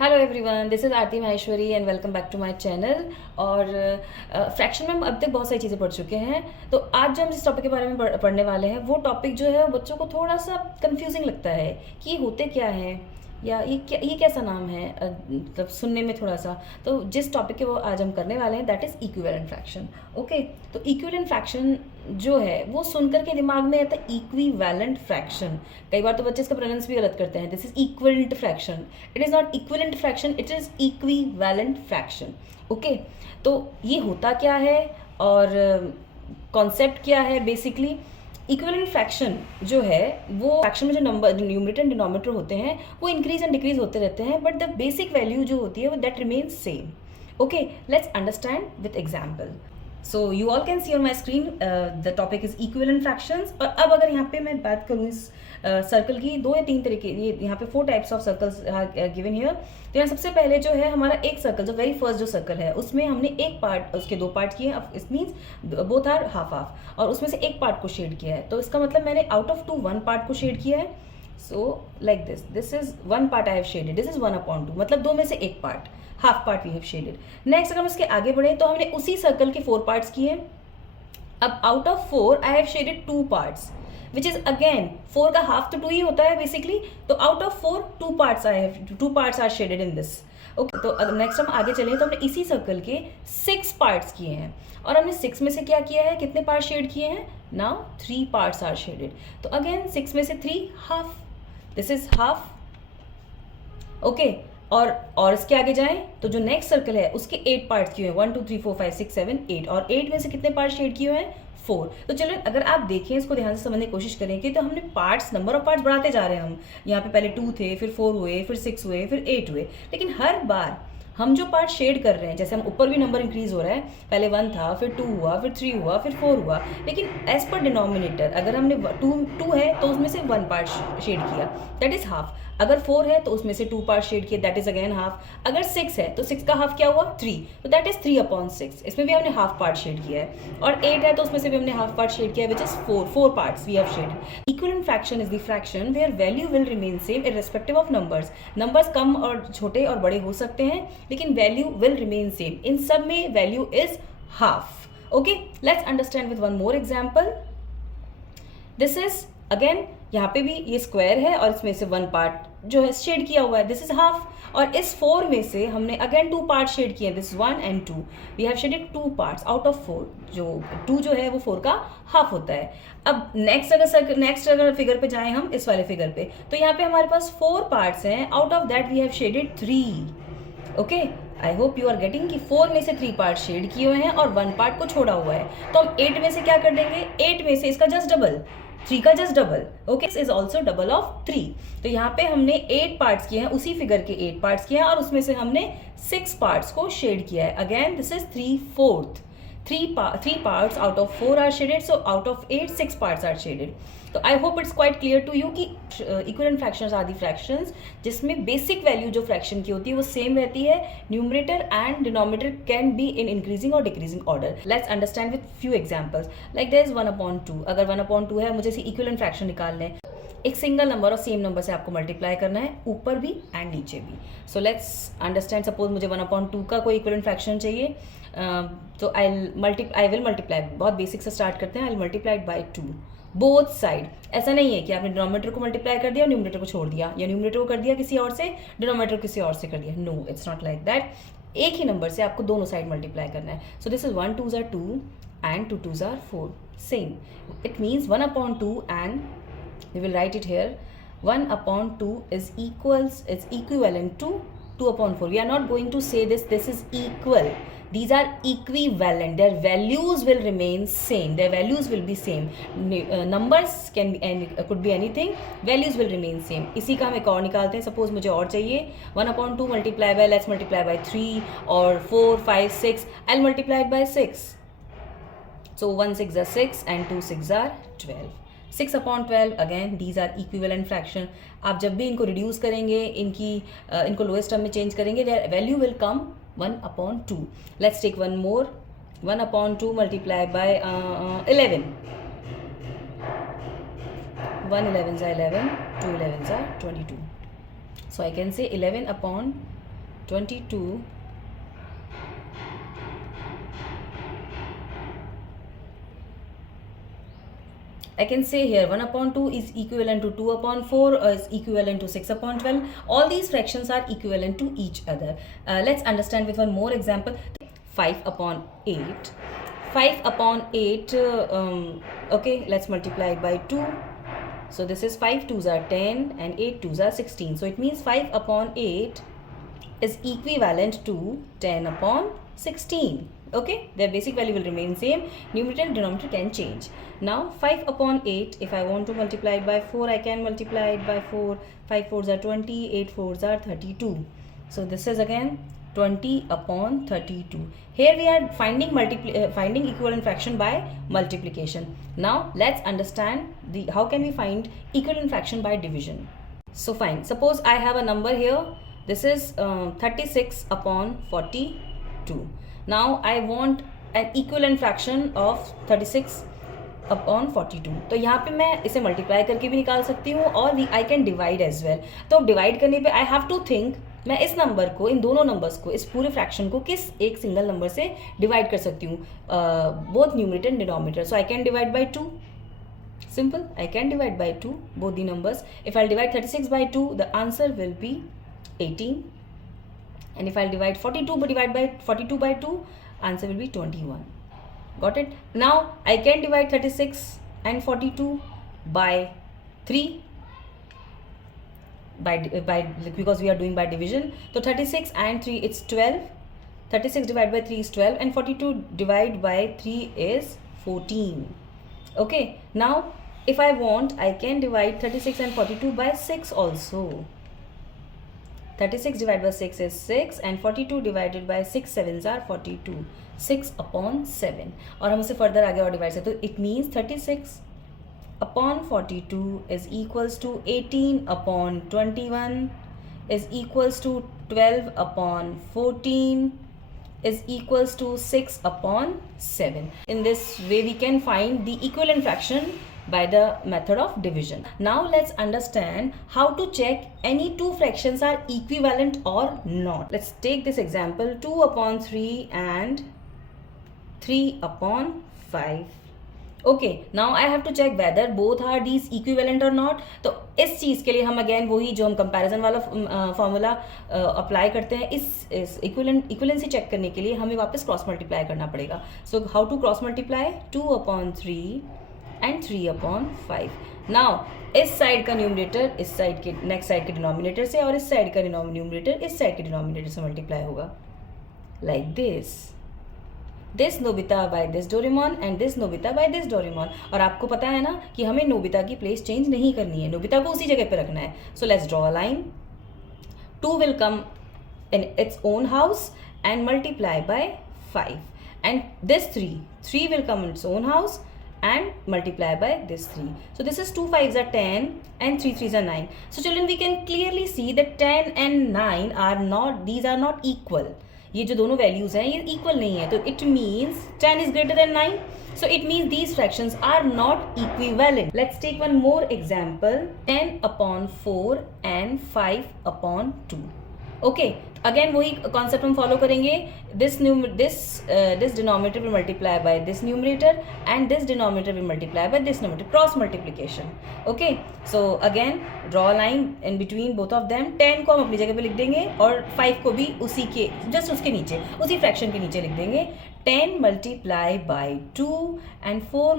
Hello everyone, this is Aarti Maheshwari and welcome back to my channel. और fraction में हम अब तक बहुत सारी चीज़ें पढ़ चुके हैं। तो आज जो हम जिस टॉपिक के बारे में पढ़ने वाले हैं वो टॉपिक जो है वो बच्चों को थोड़ा सा कंफ्यूजिंग लगता है कि ये होते क्या है या ये कैसा नाम है, मतलब सुनने में थोड़ा सा। तो जिस टॉपिक के वो आज हम करने वाले हैं that is equivalent fraction. Okay, तो इक्विवेलेंट फ्रैक्शन जो है वो सुनकर के दिमाग में आता है इक्विवेलेंट फ्रैक्शन। कई बार तो बच्चे इसका प्रोनाउंस भी गलत करते हैं, this is equivalent fraction. It is not equivalent fraction, it is equivalent fraction. Okay, तो ये होता क्या है और कॉन्सेप्ट क्या है बेसिकली। इक्विवेलेंट फ्रैक्शन जो है वो फ्रैक्शन में जो नंबर न्यूमरेटर एंड डिनोमिनेटर होते हैं वो इंक्रीज एंड डिक्रीज होते रहते हैं, बट द बेसिक वैल्यू जो होती है वो that remains same. Okay, let's understand with example. So you all can see on my screen the topic is equivalent fractions. और अब अगर यहाँ पे मैं बात करूँ इस सर्कल की, दो या तीन तरीके, ये यहाँ पे 4 types of circles given here. तो यहाँ सबसे पहले जो है हमारा एक सर्कल, जो वेरी फर्स्ट जो सर्कल है उसमें हमने एक पार्ट, उसके 2 पार्ट किए हैं, it means both are half half, और उसमें से एक पार्ट को शेड किया है। तो इसका मतलब मैंने आउट ऑफ 2 1 पार्ट को शेड किया है। So like this is 1 part I have shaded, this is 1/2, मतलब 2 में से एक part, half part we have shaded. Next अगर हम इसके आगे बढ़े तो हमने उसी सर्कल के 4 पार्ट्स किए। अब out of 4 I have shaded 2 parts, which is again 4 का हाफ तो 2 ही होता है बेसिकली। तो out of 4 2 parts are shaded in this. Okay, तो नेक्स्ट हम आगे चलें तो हमने इसी सर्कल के 6 पार्ट्स किए हैं, और हमने 6 में से क्या किया है, कितने पार्ट शेड किए हैं, नाउ 3 पार्ट्स आर शेडेड। तो अगेन 6 में से 3 half, this is half. Okay, और इसके आगे जाएं तो जो नेक्स्ट सर्कल है उसके 8 पार्ट्स किए हैं, 1 2 3 4 5 6 7 8, और 8 में से कितने पार्ट शेड किए हुए हैं, 4। तो चलो अगर आप देखें, इसको ध्यान से समझने की कोशिश करेंगे तो हमने पार्ट्स, नंबर ऑफ पार्ट्स बढ़ाते जा रहे हैं। हम यहाँ पे पहले 2 थे, फिर 4 हुए, फिर 6 हुए, फिर 8 हुए, लेकिन हर बार हम जो पार्ट शेड कर रहे हैं, जैसे हम ऊपर भी नंबर इंक्रीज हो रहा है, पहले 1 था, फिर 2 हुआ, फिर 3 हुआ, फिर 4 हुआ, लेकिन एज पर डिनोमिनेटर अगर हमने 2 है तो उसमें से 1 पार्ट शेड किया, दैट इज हाफ। अगर 4 है तो उसमें से 2 पार्ट शेड किए, दैट इज अगेन हाफ। अगर 6 है तो 6 का हाफ क्या हुआ, 3, तो दैट इज 3/6, इसमें भी हमने हाफ पार्ट शेड किया है। और 8 है तो उसमें से भी हमने हाफ पार्ट शेड किया है, which is 4 parts we have shaded. Equivalent fraction is the fraction where value will remain same irrespective of numbers. Numbers कम और छोटे और बड़े हो सकते हैं, लेकिन वैल्यू विल रिमेन सेम। इन सब में value is half. Okay, let's understand with one more example. This is again, यहाँ पे भी ये स्क्वायर है और इसमें से 1 पार्ट जो है शेड किया हुआ है, दिस इज हाफ। और इस 4 में से हमने अगेन 2 पार्ट शेड किए, this 1 and 2, we have shaded 2 parts out of 4। जो 2 जो है वो 4 का हाफ होता है। अब नेक्स्ट अगर फिगर पे जाएं हम, इस वाले फिगर पे, तो यहाँ पे हमारे पास 4 पार्ट्स हैं, out of that we have shaded 3। Okay, I hope you are getting कि 4 में से 3 पार्ट शेड किए हुए हैं और 1 पार्ट को छोड़ा हुआ है। तो हम 8 में से क्या कर देंगे, 8 में से इसका जस्ट डबल, 3 का just double. Okay, is also double of 3। तो यहाँ पे हमने 8 पार्ट्स किए हैं, उसी फिगर के 8 पार्ट्स किए हैं, और उसमें से हमने 6 पार्ट्स को शेड किया है। Again this is 3/4, 3 parts out of 4 are shaded, so out of 8 6 parts are shaded. तो I hope it's quite clear to you कि equivalent fractions are the fractions जिसमें बेसिक वैल्यू जो फ्रैक्शन की होती है वो सेम रहती है। Numerator and denominator can be in increasing और decreasing order. Let's understand with few examples. Like there is 1/2। अगर 1/2 है, मुझे इसे इक्विवेलेंट फ्रैक्शन निकालना है। एक सिंगल नंबर और सेम नंबर से आपको मल्टीप्लाई करना है, ऊपर भी एंड नीचे भी। सो लेट्स अंडरस्टैंड, सपोज मुझे 1/2 का कोई इक्विवेलेंट फ्रैक्शन चाहिए, तो आई विल मल्टीप्लाई, बहुत बेसिक से स्टार्ट करते हैं। I will multiply by 2 both side. ऐसा नहीं है कि आपने डिनोमिनेटर को मल्टीप्लाई कर दिया और न्यूमरेटर को छोड़ दिया, या न्यूमरेटर को कर दिया किसी और से, डिनोमिनेटर किसी और से कर दिया। No, it's not like that. एक ही नंबर से आपको दोनों साइड मल्टीप्लाई करना है। So this is 1 2s are 2 and 2 2s are 4, same. It means 1/2 and we will write it here, 1/2 is equivalent to 2/4. We are not going to say this is equal. These are equivalent. Their values will remain same. Their values will be same. Numbers can be could be anything. Values will remain same. इसी का हम एक और निकालते हैं। Suppose मुझे और चाहिए 1/2 multiply bye, let's multiply by 3 और 4 5 6, I'll multiply it by 6. So 1 6 are 6 and 2 6 are 12. 6/12, again these are equivalent fraction. आप जब भी इनको रिड्यूस करेंगे, इनको लोएस्ट टर्म में चेंज करेंगे, their value will come 1/2। Let's take one more, 1/2 multiply by 11, 1 11s are 11, 2 11s are 22. So I can say 11/22 22. I can say here 1 upon 2 is equivalent to 2 upon 4 or is equivalent to 6 upon 12. All these fractions are equivalent to each other. Let's understand with one more example. 5 upon 8. 5 upon 8, okay, let's multiply it by 2. So this is 5 2s are 10 and 8 2s are 16. So it means 5 upon 8 is equivalent to 10 upon 16. Okay, their basic value will remain same. Numerator and denominator can change. Now 5 upon 8, if I want to multiply it by 4, I can multiply it by 4. 5 4s are 20, 8 4s are 32. So this is again 20 upon 32. Here we are finding equivalent fraction by multiplication. Now let's understand how can we find equivalent fraction by division. So fine, suppose I have a number here. This is 36 upon 42. Now I want an equivalent fraction of 36 upon 42. तो यहाँ पे मैं इसे multiply करके भी निकाल सकती हूँ और I can divide as well. तो डिवाइड करने पे आई हैव टू थिंक मैं इस नंबर को, इन दोनों नंबर्स को, इस पूरे फ्रैक्शन को किस एक सिंगल नंबर से डिवाइड कर सकती हूँ, both numerator and denominator. So I can divide by 2. Simple, I can divide by 2 both the numbers. If I'll divide 36 by 2, the answer will be 18. And if I'll divide 42 by 2, answer will be 21. Got it? Now I can divide 36 and 42 by 3 because we are doing by division. So 36 and 3, it's 12. 36 divided by 3 is 12 and 42 divided by 3 is 14. Okay, now if I want, I can divide 36 and 42 by 6 also. 36 divided by 6 is 6 and 42 divided by 6 sevens are 42. 6 upon 7. और हम उसे further आगे और divide से, तो it means 36 upon 42 is equals to 18 upon 21 is equals to 12 upon 14 is equals to 6 upon 7. In this way we can find the equivalent fraction by the method of division. Now let's understand how to check any two fractions are equivalent or not. Let's take this example, 2 upon 3 and 3 upon 5. Okay, now I have to check whether both are these equivalent or not. तो इस चीज़ के लिए हम again वही जो हम comparison वाला formula apply करते हैं, इस इक्विवेलेंसी चेक करने के लिए हमें वापस क्रॉस मल्टीप्लाई करना पड़ेगा. So how to cross multiply? 2 upon 3 and 3 upon 5. Now इस साइड का न्यूमरेटर इस साइड के नेक्स्ट साइड के डिनोमिनेटर से और इस साइड का न्यूमरेटर इस साइड के डिनोमिनेटर से मल्टीप्लाई होगा like this. This Nobita by this Doraemon and this Nobita by this Doraemon. और आपको पता है ना कि हमें नोबिता की प्लेस चेंज नहीं करनी है, नोबिता को उसी जगह पे रखना है. So let's draw a line. 2 will come in its own house and multiply by 5 and this 3 will come in its own house and multiply by this 3. So this is 2 5s are 10 and 3 3s are 9. So children, we can clearly see that 10 and 9 are not, these are not equal. ये जो दोनों values हैं ये equal नहीं है, तो it means 10 is greater than 9. So it means these fractions are not equivalent. Let's take one more example. 10 upon 4 and 5 upon 2. Okay, again वही concept हम फॉलो करेंगे. This denominator will multiply by this numerator and this denominator will multiply by this numerator, cross multiplication. Okay, so again draw line in between both of them. 10 को हम अपनी जगह पे लिख देंगे और 5 को भी उसी के जस्ट उसके नीचे, उसी फ्रैक्शन के नीचे लिख देंगे. 10 multiply by 2 and 5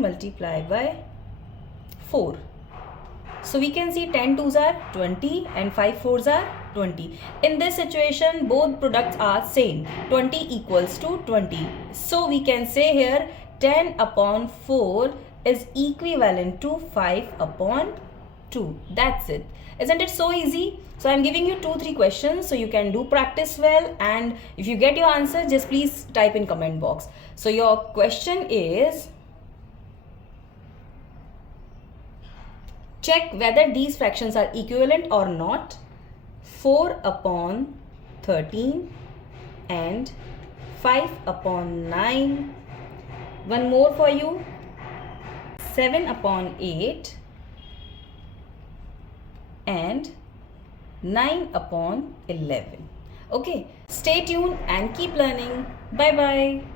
multiply by 4. So we can see 10 2s are 20 and 5 4s are 20. In this situation, both products are same. 20 equals to 20. So we can say here 10 upon 4 is equivalent to 5 upon 2. That's it. Isn't it so easy? So I'm giving you 2-3 questions so you can do practice well, and if you get your answer, just please type in comment box. So your question is, check whether these fractions are equivalent or not. 4 upon 13 and 5 upon 9. One more for you. 7 upon 8 and 9/11. Okay, stay tuned and keep learning. Bye bye.